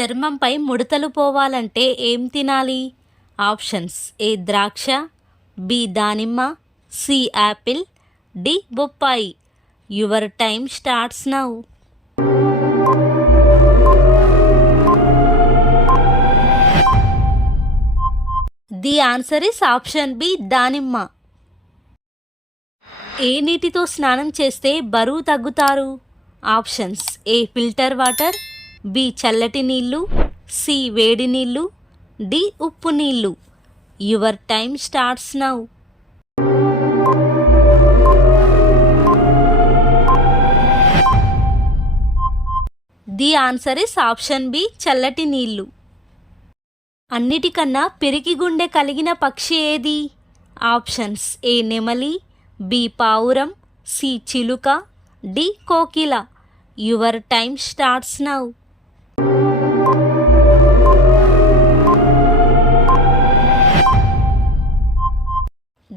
చర్మంపై ముడతలు పోవాలంటే ఏం తినాలి? ఆప్షన్స్: ఏ ద్రాక్ష, బి దానిమ్మ, సి యాపిల్, డి బొప్పాయి. Your time starts now. The answer is option B దానిమ్మ. ఏ నీటితో స్నానం చేస్తే బరువు తగ్గుతారు? Options: A filter water, B చల్లటి నీళ్ళు, సి వేడి నీళ్ళు, డి ఉప్పు నీళ్ళు. Your time starts now. The answer is option B చల్లటి నీళ్ళు. అన్నిటికన్నా పిరికి గుండె కలిగిన పక్షి ఏది? ఆప్షన్స్: ఏ నెమలి, బి పావురం, సి చిలుక, డి కోకిల. Your time starts now.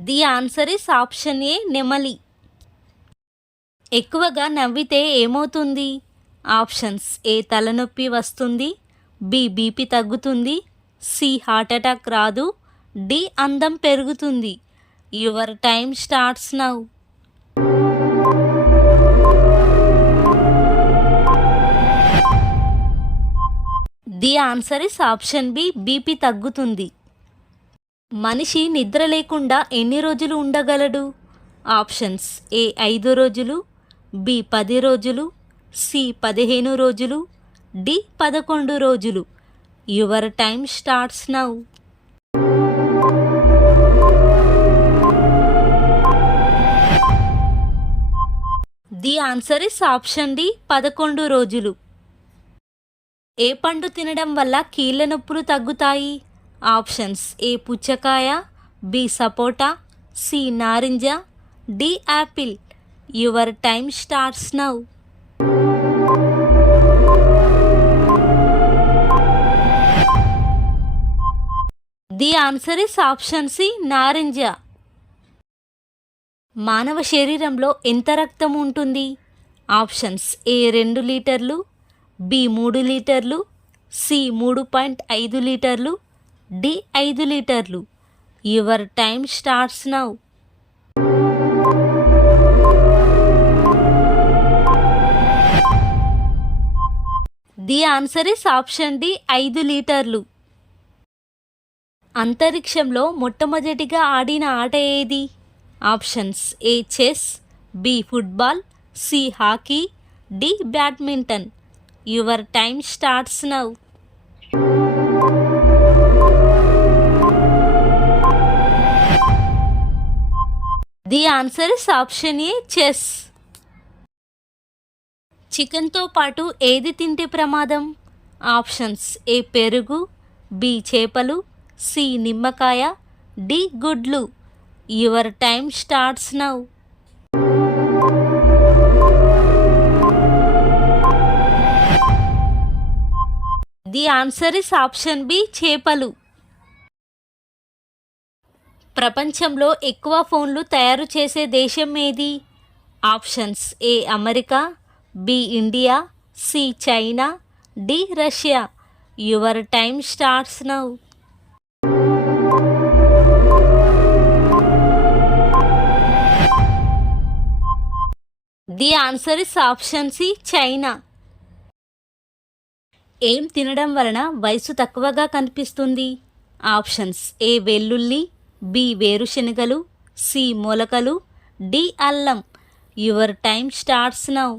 The answer is option A నెమలి. ఎక్కువగా నవ్వితే ఏమవుతుంది? ఆప్షన్స్: ఏ తలనొప్పి వస్తుంది, బి బీపీ తగ్గుతుంది, సి హార్ట్ అటాక్ రాదు, డి అందం పెరుగుతుంది. Your time starts now. The answer is option B BP తగ్గుతుంది. మనిషి నిద్ర లేకుండా ఎన్ని రోజులు ఉండగలడు? ఆప్షన్స్: ఏ 5 రోజులు, బి 10 రోజులు, సి 15 రోజులు, డి 11 రోజులు. Your time starts now. The answer is option D 11 రోజులు. ఏ పండు తినడం వల్ల కీళ్ళ నొప్పులు తగ్గుతాయి? ఆప్షన్స్: ఏ పుచ్చకాయ, బి సపోటా, సి నారింజ, D apple. Your time starts now. The answer is option C నారింజ. మానవ శరీరంలో ఎంత రక్తం ఉంటుంది? ఆప్షన్స్: ఏ 2 లీటర్లు, బి 3 లీటర్లు, సి 3.5 లీటర్లు, డి 5 లీటర్లు. Your time starts now. The answer is option D 5 లీటర్లు. అంతరిక్షంలో మొట్టమొదటిగా ఆడిన ఆట ఏది? Options: A chess, B football, C hockey, D badminton. Your time starts now. The answer is option A chess. చికెన్తో పాటు ఏది తింటే ప్రమాదం? ఆప్షన్స్: ఏ పెరుగు, బి చేపలు, సి నిమ్మకాయ, డి గుడ్లు. Your time starts now. The answer is option B చేపలు. ప్రపంచంలో ఎక్కువ ఫోన్లు తయారు చేసే దేశం ఏది? Options: A America, B India, C China, D Russia. Your time starts now. The answer is option C China. ఏం తినడం వలన వయసు తక్కువగా కనిపిస్తుంది? ఆప్షన్స్: ఏ వెల్లుల్లి, బి వేరుశెనగలు, సి మొలకలు, డి అల్లం. Your time starts now.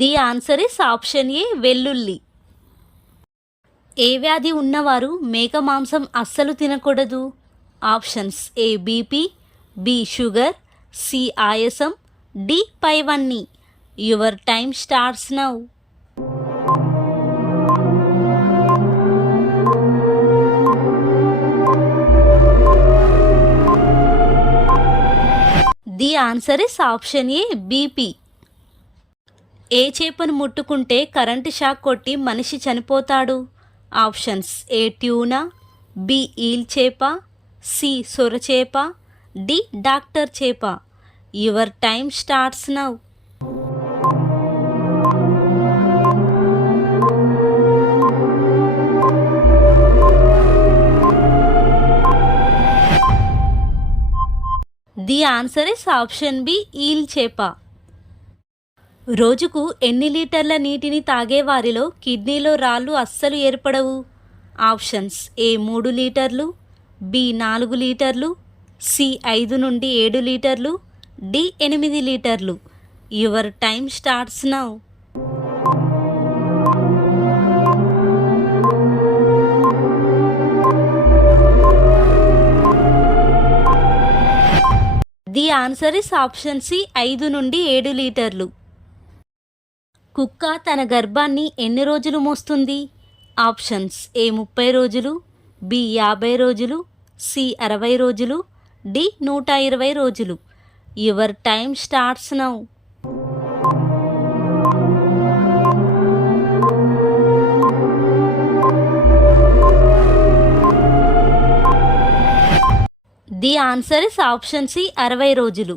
The answer is option A వెల్లుల్లి. ఏ వ్యాధి ఉన్నవారు మేక మాంసం అస్సలు తినకూడదు? Options: A BP, B sugar, C ఆయాసం, డి పైవన్నీ. Your time starts now. The answer is option A BP. ఏ చేపను ముట్టుకుంటే కరెంటు షాక్ కొట్టి మనిషి చనిపోతాడు? Options: A tuna, B eel చేప, సి సొరచేప, డి డాక్టర్ చేప. Your time starts now. The answer is option B eel చేప. రోజుకు ఎన్ని లీటర్ల నీటిని తాగేవారిలో కిడ్నీలో రాళ్ళు అస్సలు ఏర్పడవు? ఆప్షన్స్: ఏ 3 లీటర్లు, బి 4 లీటర్లు, సి 5 నుండి 7 లీటర్లు, డి 8 లీటర్లు. Your time starts now. The answer is option C 5 నుండి 7 లీటర్లు. కుక్క తన గర్భాన్ని ఎన్ని రోజులు మోస్తుంది? ఆప్షన్స్: ఏ 30 రోజులు, బి 50 రోజులు, సి 60 రోజులు, డి 120 రోజులు. Your time starts now. The answer is option C 60 రోజులు.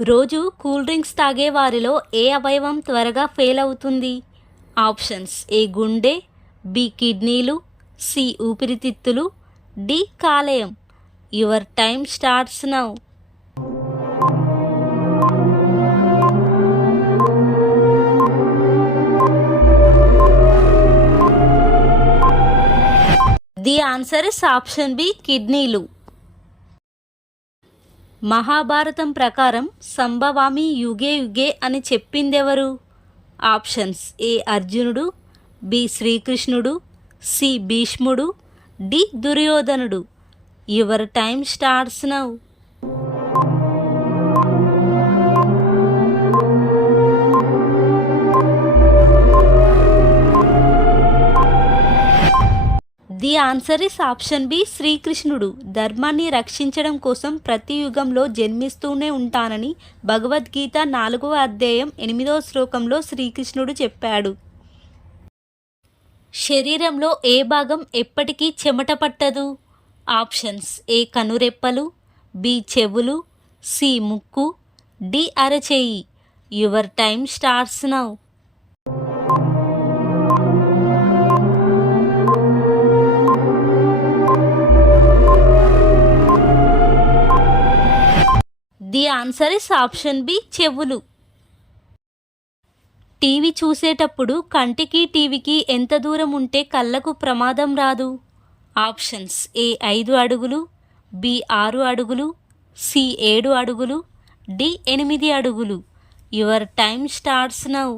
రోజు కూల్ డ్రింక్స్ తాగే వారిలో ఏ అవయవం త్వరగా ఫెయిల్ అవుతుంది? ఆప్షన్స్: ఏ గుండె, బి కిడ్నీలు, సి ఊపిరితిత్తులు, డి కాలేయం. Your time starts now. The answer is option B కిడ్నీలు. మహాభారతం ప్రకారం సంభవామి యుగే యుగే అని చెప్పిందెవరు? ఆప్షన్స్: ఏ అర్జునుడు, బి శ్రీకృష్ణుడు, సి భీష్ముడు, డి దుర్యోధనుడు. Your time starts now. The answer is option B శ్రీకృష్ణుడు. ధర్మాన్ని రక్షించడం కోసం ప్రతి యుగంలో జన్మిస్తూనే ఉంటానని భగవద్గీత 4వ అధ్యాయం 8వ శ్లోకంలో శ్రీకృష్ణుడు చెప్పాడు. శరీరంలో ఏ భాగం ఎప్పటికీ చెమట పట్టదు? ఆప్షన్స్: ఏ కనురెప్పలు, బి చెవులు, సి ముక్కు, డి అరచేయి. Your time starts now. The answer is option B చెవులు. టీవీ చూసేటప్పుడు కంటికి టీవీకి ఎంత దూరం ఉంటే కళ్ళకు ప్రమాదం రాదు? ఆప్షన్స్: ఏ 5 అడుగులు, బి 6 అడుగులు, సి 7 అడుగులు, డి 8 అడుగులు. Your time starts now.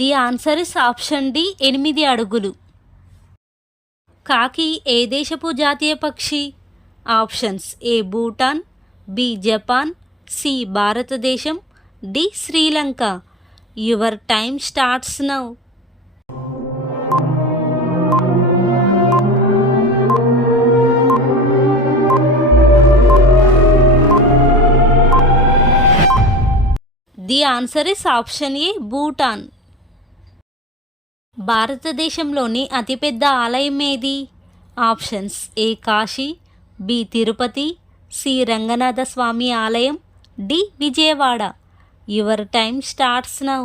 The answer is option D 8 అడుగులు. కాకి ఏ దేశపు జాతీయ పక్షి? Options: A Bhutan, B Japan, C భారతదేశం, D Sri Lanka. Your time starts now. The answer is option A Bhutan. భారతదేశంలోని అతిపెద్ద ఆలయం ఏది? Options: A Kashi, B Tirupati, C Ranganatha Swamy ఆలయం, D Vijayawada. Your time starts now.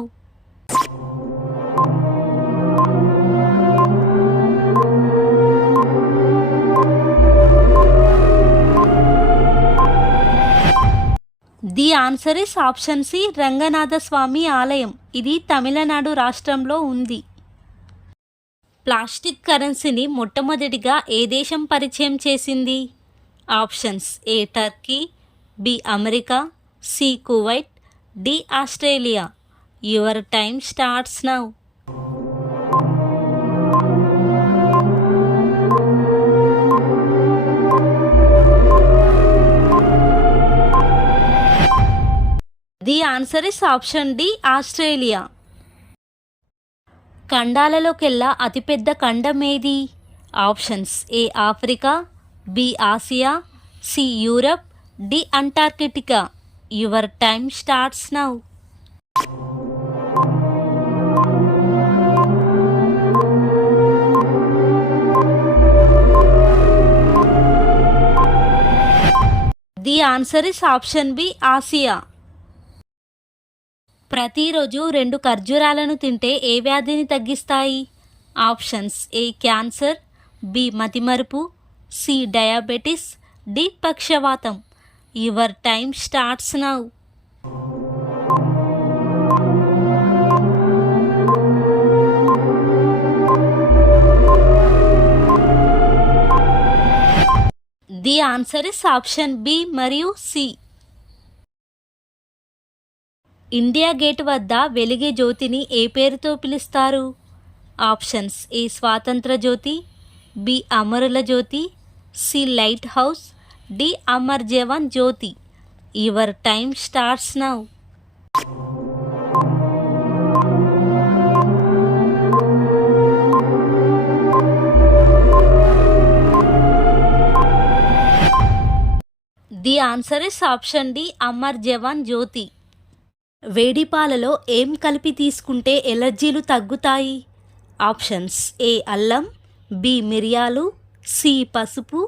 The answer is option C Ranganatha Swamy ఆలయం. ఇది తమిళనాడు రాష్ట్రంలో ఉంది. ప్లాస్టిక్ కరెన్సీని మొట్టమొదటిగా ఏ దేశం పరిచయం చేసింది? Options: A Turkey, B America, C Kuwait, D Australia. Your time starts now. The answer is option D Australia. ఖండాలలోకెల్లా అతిపెద్ద ఖండం ఏది? Options: A Africa, B Asia, C Europe, D Antarctica. Your time starts now. The answer is option B Asia. ప్రతిరోజు 2 ఖర్జూరాలను తింటే ఏ వ్యాధిని తగ్గిస్తాయి? ఆప్షన్స్ ఏ క్యాన్సర్, బి మతిమరుపు, సి డయాబెటిస్, డి పక్షవాతం. Your time starts now. The answer is option B మరియు C. India gate వద్ద వెలిగే జ్యోతిని ఏ పేరుతో పిలుస్తారు? ఆప్షన్స్ ఏ స్వాతంత్ర జ్యోతి, బి అమరుల జ్యోతి, C lighthouse, D Amar Jawan Jyoti. Your time starts now. The answer is option D Amar Jawan Jyoti. వేడి పాలలో ఏం కలిపి తీసుకుంటే ఎలర్జీలు తగ్గుతాయి? ఆప్షన్స్ ఏ అల్లం, బి మిరియాలు, సి పసుపు,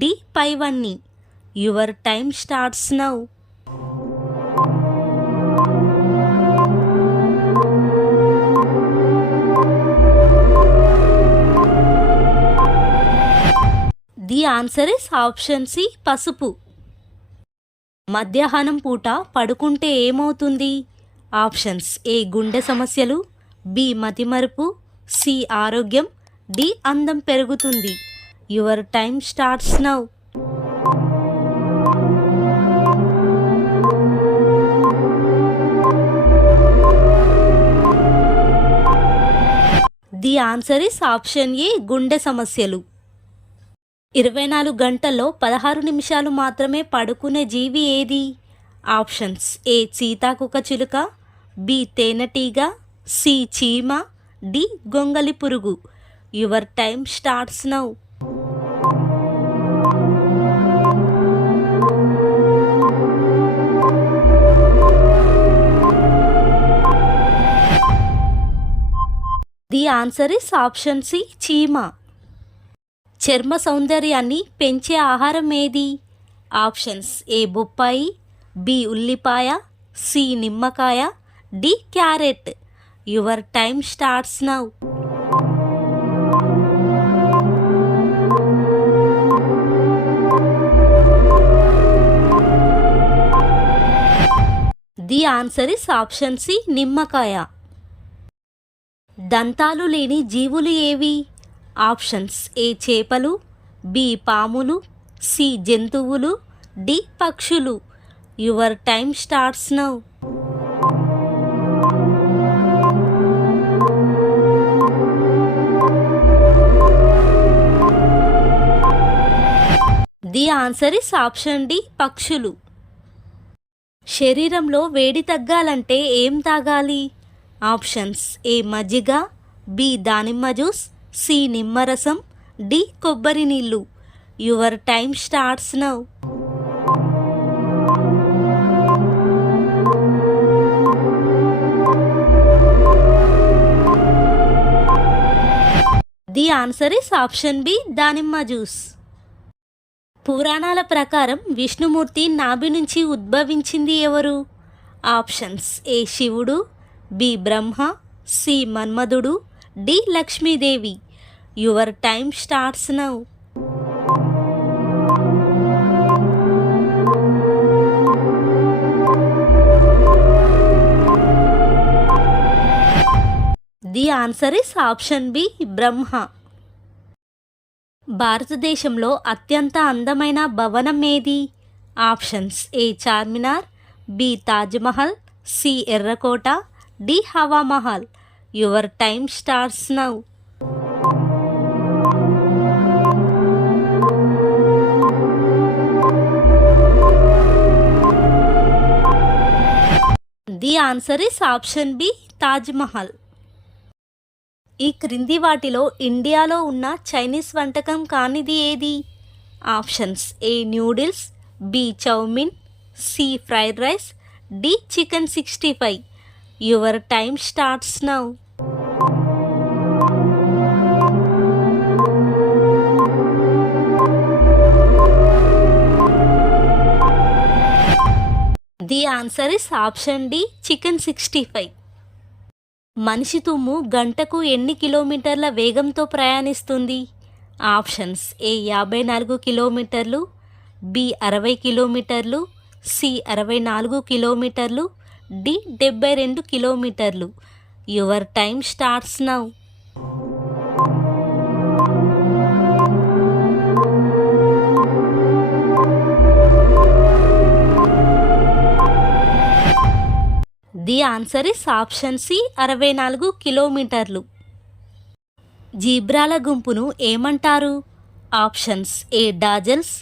డి పైవన్నీ. Your time starts now. The answer is option C పసుపు. మధ్యాహ్నం పూట పడుకుంటే ఏమవుతుంది? ఆప్షన్స్ ఏ గుండె సమస్యలు, బి మతిమరుపు, సి ఆరోగ్యం, డి అందం పెరుగుతుంది. Your time starts now. The answer is option ఏ గుండె సమస్యలు. 24 గంటల్లో 16 నిమిషాలు మాత్రమే పడుకునే జీవి ఏది? ఆప్షన్స్ ఏ సీతాకోకచిలుక, బి తేనెటీగ, సి చీమ, డి గొంగలి పురుగు. Your time starts now. The answer is option C చీమ. చర్మ సౌందర్యాన్ని పెంచే ఆహారం ఏది? ఆప్షన్స్ ఏ బొప్పాయి, బి ఉల్లిపాయ, సి నిమ్మకాయ, D carrot. Your time starts now. The answer is option C నిమ్మకాయ. దంతాలు లేని జీవులు ఏవి? ఆప్షన్స్ ఏ చేపలు, బి పాములు, సి జంతువులు, డి పక్షులు. Your time starts now. The answer is option D పక్షులు. శరీరంలో వేడి తగ్గాలంటే ఏం తాగాలి? ఆప్షన్స్ ఏ మజ్జిగ, బి దానిమ్మ జ్యూస్, సి నిమ్మరసం, డి కొబ్బరి నీళ్ళు. Your time starts now. The answer is option B దానిమ్మ జ్యూస్. పురాణాల ప్రకారం విష్ణుమూర్తి నాభి నుంచి ఉద్భవించింది ఎవరు? ఆప్షన్స్ ఏ శివుడు, బి బ్రహ్మ, సి మన్మధుడు, D Lakshmi Devi. Your time starts now. The answer is option B Brahma. భారతదేశంలో అత్యంత అందమైన భవనం ఏది? Options A Charminar, B Taj Mahal, C ఎర్రకోట, D Hawa Mahal. Your time starts now. The answer is option B Taj Mahal. ఈ క్రింది వాటిలో ఇండియాలో ఉన్న చైనీస్ వంటకం కానిది ఏది? Options A noodles, B chowmein, C fried rice, D chicken 65. Your time starts now. The answer is option D chicken 65. మనిషి తుమ్ము గంటకు ఎన్ని కిలోమీటర్ల వేగంతో ప్రయాణిస్తుంది? ఆప్షన్స్ ఏ 54 కిలోమీటర్లు, బి 60 కిలోమీటర్లు, సి 64 కిలోమీటర్లు, డి 72 కిలోమీటర్లు. Your time starts now. The answer is option C 64 కిలోమీటర్లు. జీబ్రాల గుంపును ఏమంటారు? Options A dazzles,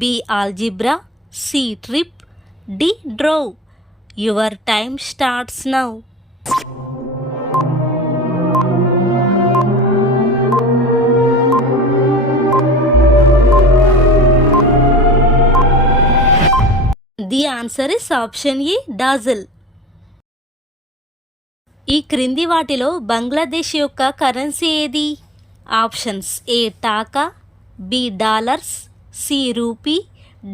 B algebra, C trip, D drove. Your time starts now. The answer is option A dazzle. ఈ క్రింది వాటిలో బంగ్లాదేశ్ యొక్క కరెన్సీ ఏది? Options A taka, B dollars, C rupee,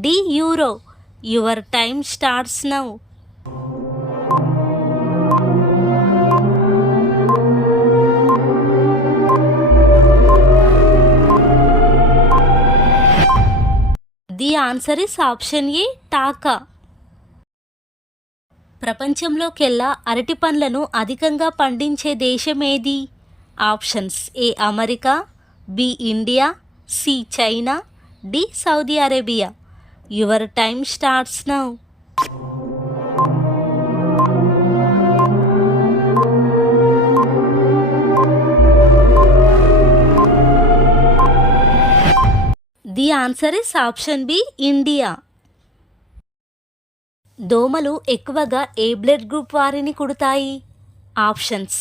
D euro. Your time starts now. The answer is option A taka. ప్రపంచంలోకెల్లా అరటి పండ్లను అధికంగా పండించే దేశం ఏది? Options A America, B India, C China, D Saudi Arabia. Your time starts now. The answer is option B India. దోమలు ఎక్కువగా ఏ బ్లడ్ గ్రూప్ వారిని కుడతాయి? Options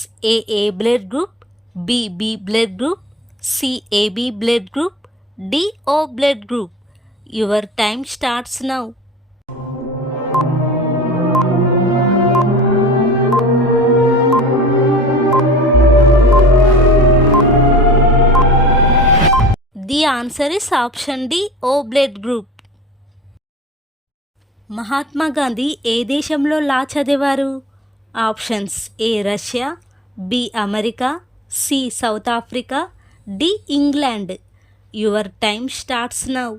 A blood group, B blood group, C AB blood group, D O blood group. Your time starts now. The answer is option D O blood group. Mahatma Gandhi ఏ దేశంలో law చదివారు? Options A Russia, B America, C South Africa, D England. Your time starts now.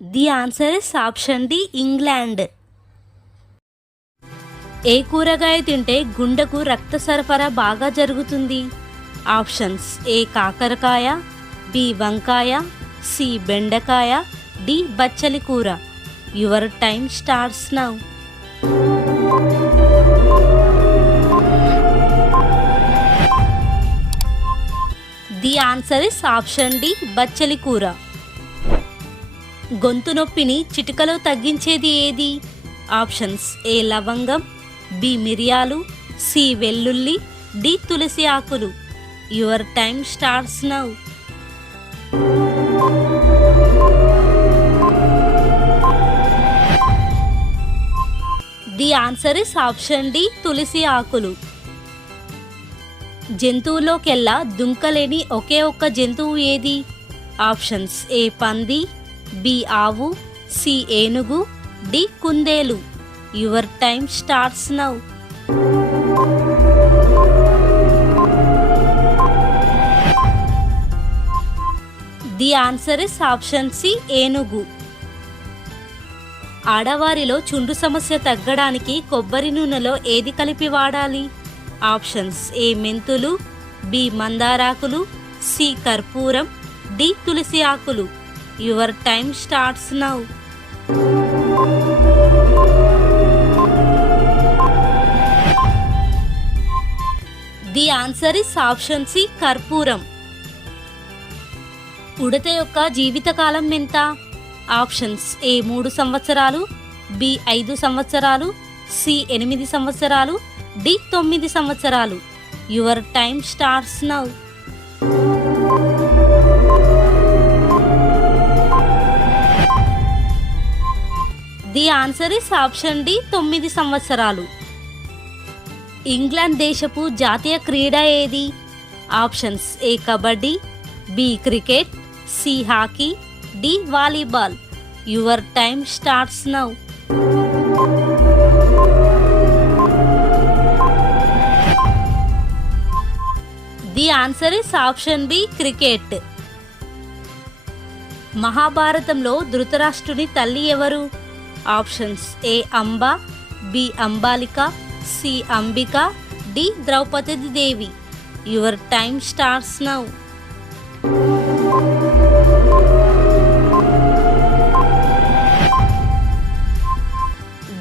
The answer is option D England. ఏ కూరగాయ తింటే గుండెకు రక్త సరఫరా బాగా జరుగుతుంది? ఆప్షన్స్ ఏ కాకరకాయ, బి వంకాయ, సి బెండకాయ, డి బచ్చలి కూర. Your time starts now. The answer is option D బచ్చలి కూర. గొంతు నొప్పిని చిటికలో తగ్గించేది ఏది? ఆప్షన్స్ ఏ లవంగం, బి మిరియాలు, సి వెల్లుల్లి, డి తులసి ఆకులు. Your time starts now. The answer is option D తులసి ఆకులు. జంతువులోకెల్లా దుంకలేని ఒకే ఒక్క జంతువు ఏది? ఆప్షన్స్ ఏ పంది, బి ఆవు, సి ఏనుగు, డి కుందేలు. Your time starts now. The answer is option C ఏనుగు. ఆడవారిలో చుండు సమస్య తగ్గడానికి కొబ్బరి నూనెలో ఏది కలిపి వాడాలి? ఆప్షన్స్ ఏ మెంతులు, బి మందారాకులు, సి కర్పూరం, డి తులసి ఆకులు. Your time starts now. The answer is option C కర్పూరం. ఉడత యొక్క జీవితకాలం ఎంత? ఆప్షన్స్ ఏ 3 సంవత్సరాలు, బి 5 సంవత్సరాలు, సి 8 సంవత్సరాలు, డి 9 సంవత్సరాలు. Your time starts now. The answer is option D 9 సంవత్సరాలు. ఇంగ్లాండ్ దేశపు జాతీయ క్రీడ ఏది? Options A kabaddi, B cricket, C hockey, D volleyball. Your time starts now. The answer is option B cricket. మహాభారతంలో ధృతరాష్ట్రుని తల్లి ఎవరు? Options A Amba, B Ambalika, C Ambika, D Draupadi Devi. Your time starts now.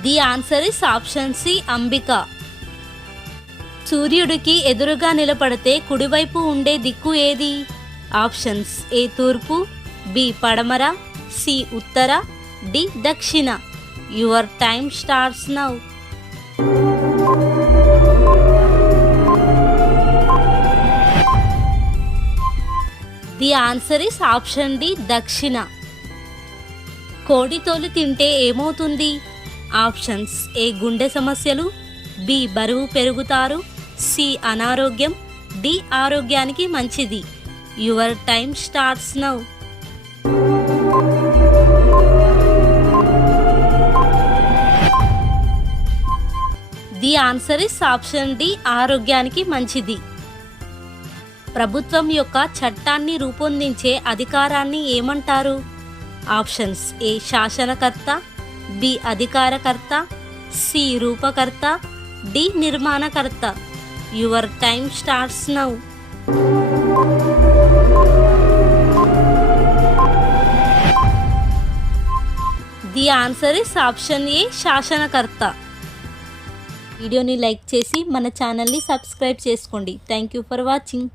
The answer is option C Ambika. సూర్యుడికి ఎదురుగా నిలబడితే కుడివైపు ఉండే దిక్కు ఏది? ఆప్షన్స్ ఏ తూర్పు, బి పడమర, సి ఉత్తర, డి దక్షిణ. Your time starts now. The answer is option D దక్షిణ. కోడి తోలు తింటే ఏమవుతుంది? ఆప్షన్స్ ఏ గుండె సమస్యలు, బి బరువు పెరుగుతారు, సి అనారోగ్యం, డి ఆరోగ్యానికి మంచిది. Your time starts now. The answer is option D ఆరోగ్యానికి మంచిది. ప్రభుత్వం యొక్క చట్టాన్ని రూపొందించే అధికారాన్ని ఏమంటారు? ఆప్షన్స్ ఏ శాసనకర్త, బి అధికారకర్త, సి రూపకర్త, డి నిర్మాణకర్త. Your time starts now. The answer is option A శాసనకర్త. వీడియోని లైక్ చేసి మన ఛానల్ని సబ్స్క్రైబ్ చేసుకోండి. Thank you for watching.